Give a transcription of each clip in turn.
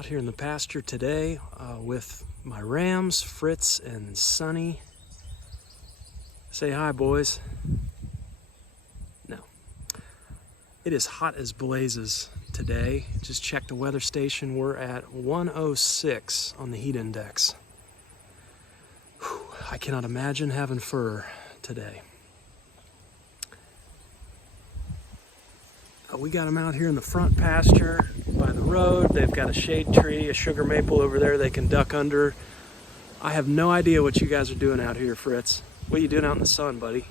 Out here in the pasture today with my rams, Fritz and Sunny. Say hi, boys. No. It is hot as blazes today. Just checked the weather station. We're at 106 on the heat index. Whew, I cannot imagine having fur today. We got them out here in the front pasture by the road. They've got a shade tree, a sugar maple over there they can duck under. I have no idea what you guys are doing out here, Fritz. What are you doing out in the sun, buddy?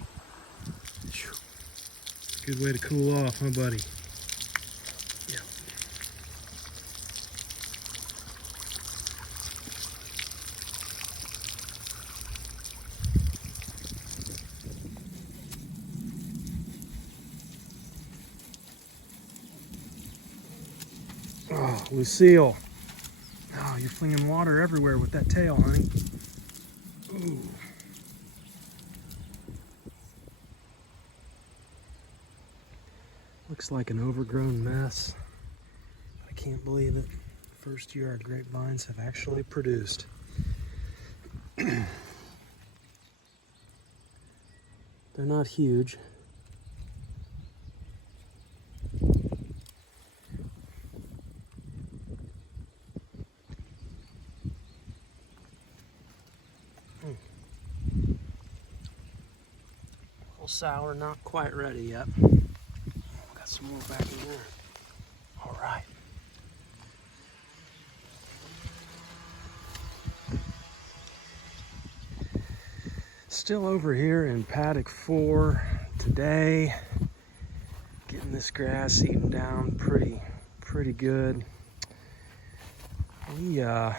Good way to cool off, huh, buddy? Yeah. Oh, Lucille. Oh, you're flinging water everywhere with that tail, honey. Ooh. Looks like an overgrown mess. I can't believe it. First year our grapevines have actually produced. They're not huge. A little sour, not quite ready yet. Got some more back in there. All right. Still over here in Paddock 4 today. Getting this grass eaten down pretty good. I'm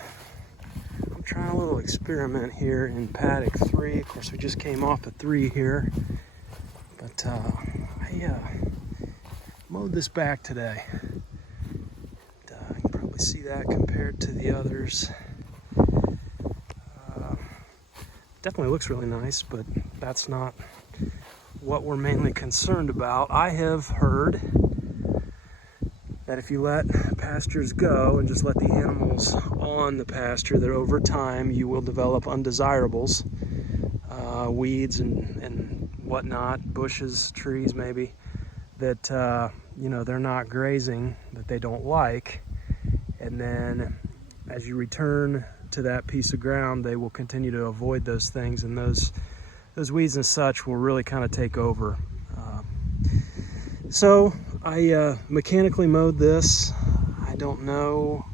trying a little experiment here in Paddock 3. Of course, we just came off of 3 here. But I mowed this back today. You can probably see that compared to the others. Definitely looks really nice, but that's not what we're mainly concerned about. I have heard that if you let pastures go and just let the animals on the pasture, that over time you will develop undesirables, weeds and whatnot, bushes, trees maybe, that they're not grazing, that they don't like, and then as you return to that piece of ground, they will continue to avoid those things, and those weeds and such will really kind of take over. So I mechanically mowed this. I don't know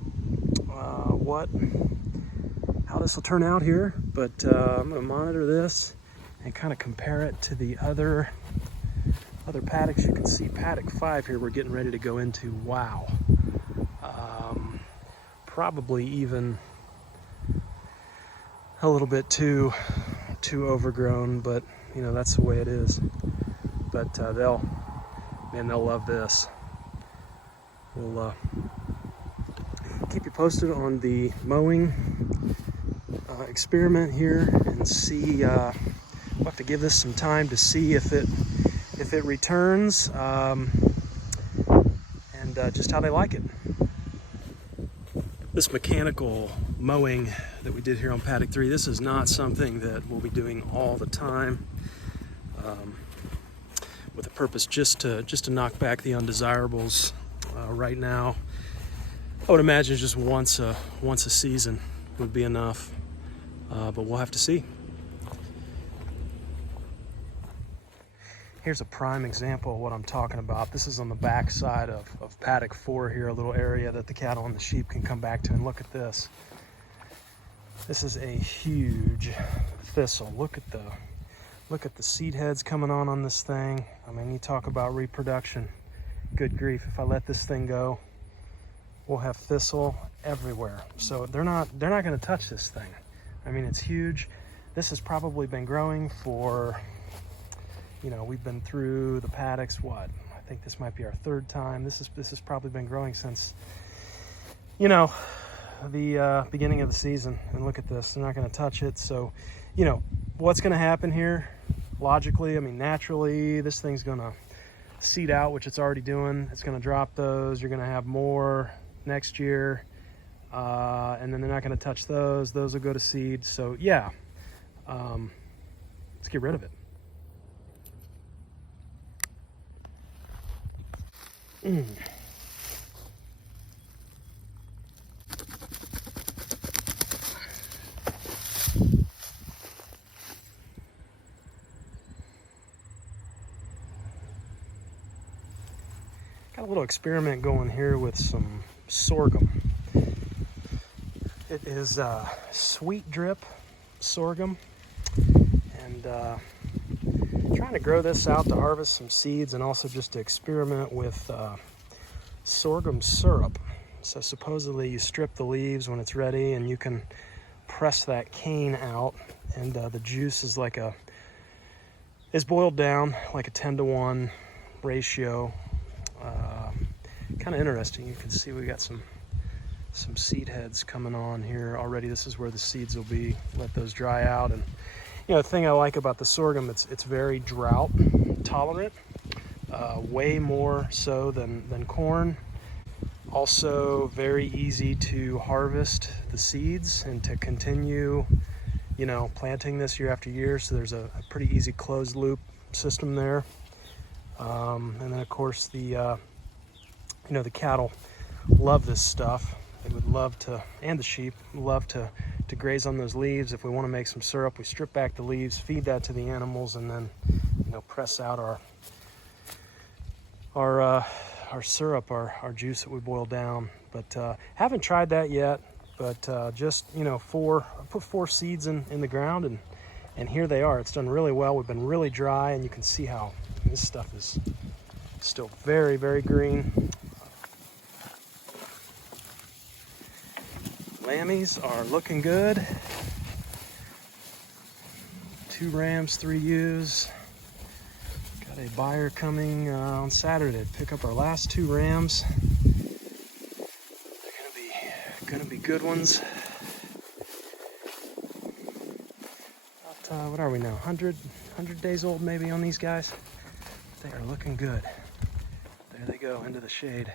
how this will turn out here, but I'm going to monitor this and kind of compare it to the other paddocks. You can see Paddock 5 here we're getting ready to go into. Wow. Probably even a little bit too overgrown, but that's the way it is. But they'll love this. We'll keep you posted on the mowing experiment here and see. We'll have to give this some time to see if it returns and just how they like it. This mechanical mowing that we did here on Paddock 3, this is not something that we'll be doing all the time, with a purpose just to knock back the undesirables. Right now, I would imagine just once a season would be enough, but we'll have to see. Here's a prime example of what I'm talking about. This is on the back side of Paddock 4 here, a little area that the cattle and the sheep can come back to, and look at this. This is a huge thistle. Look at the seed heads coming on this thing. I mean, you talk about reproduction. Good grief, if I let this thing go, we'll have thistle everywhere. So they're not going to touch this thing. I mean, it's huge. This has probably been growing for, we've been through the paddocks, I think this might be our 3rd time. This has probably been growing since, the beginning of the season. And look at this, they're not going to touch it. So, what's going to happen here? Logically, naturally, this thing's going to seed out, which it's already doing. It's going to drop those. You're going to have more next year. and then they're not going to touch those. Those will go to seed. So yeah, let's get rid of it. Got a little experiment going here with some sorghum. It is sweet drip sorghum, and trying to grow this out to harvest some seeds, and also just to experiment with sorghum syrup. So supposedly you strip the leaves when it's ready, and you can press that cane out, and the juice is boiled down like a 10-to-1 ratio. Kind of interesting. You can see we got some seed heads coming on here already. This is where the seeds will be. Let those dry out. And the thing I like about the sorghum, it's very drought tolerant, way more so than corn. Also very easy to harvest the seeds and to continue planting this year after year. So there's a pretty easy closed loop system there. And then of course the cattle love this stuff. They would love to, and the sheep love to graze on those leaves. If we want to make some syrup, we strip back the leaves, feed that to the animals, and then press out our syrup, our juice that we boil down. But haven't tried that yet. But just I put 4 seeds in the ground, and here they are. It's done really well. We've been really dry, and you can see how this stuff is still very, very green. Lambies are looking good. 2 rams, 3 ewes. Got a buyer coming on Saturday to pick up our last 2 rams. They're gonna be good ones. About, what are we now? 100 days old maybe on these guys. They are looking good. There they go into the shade.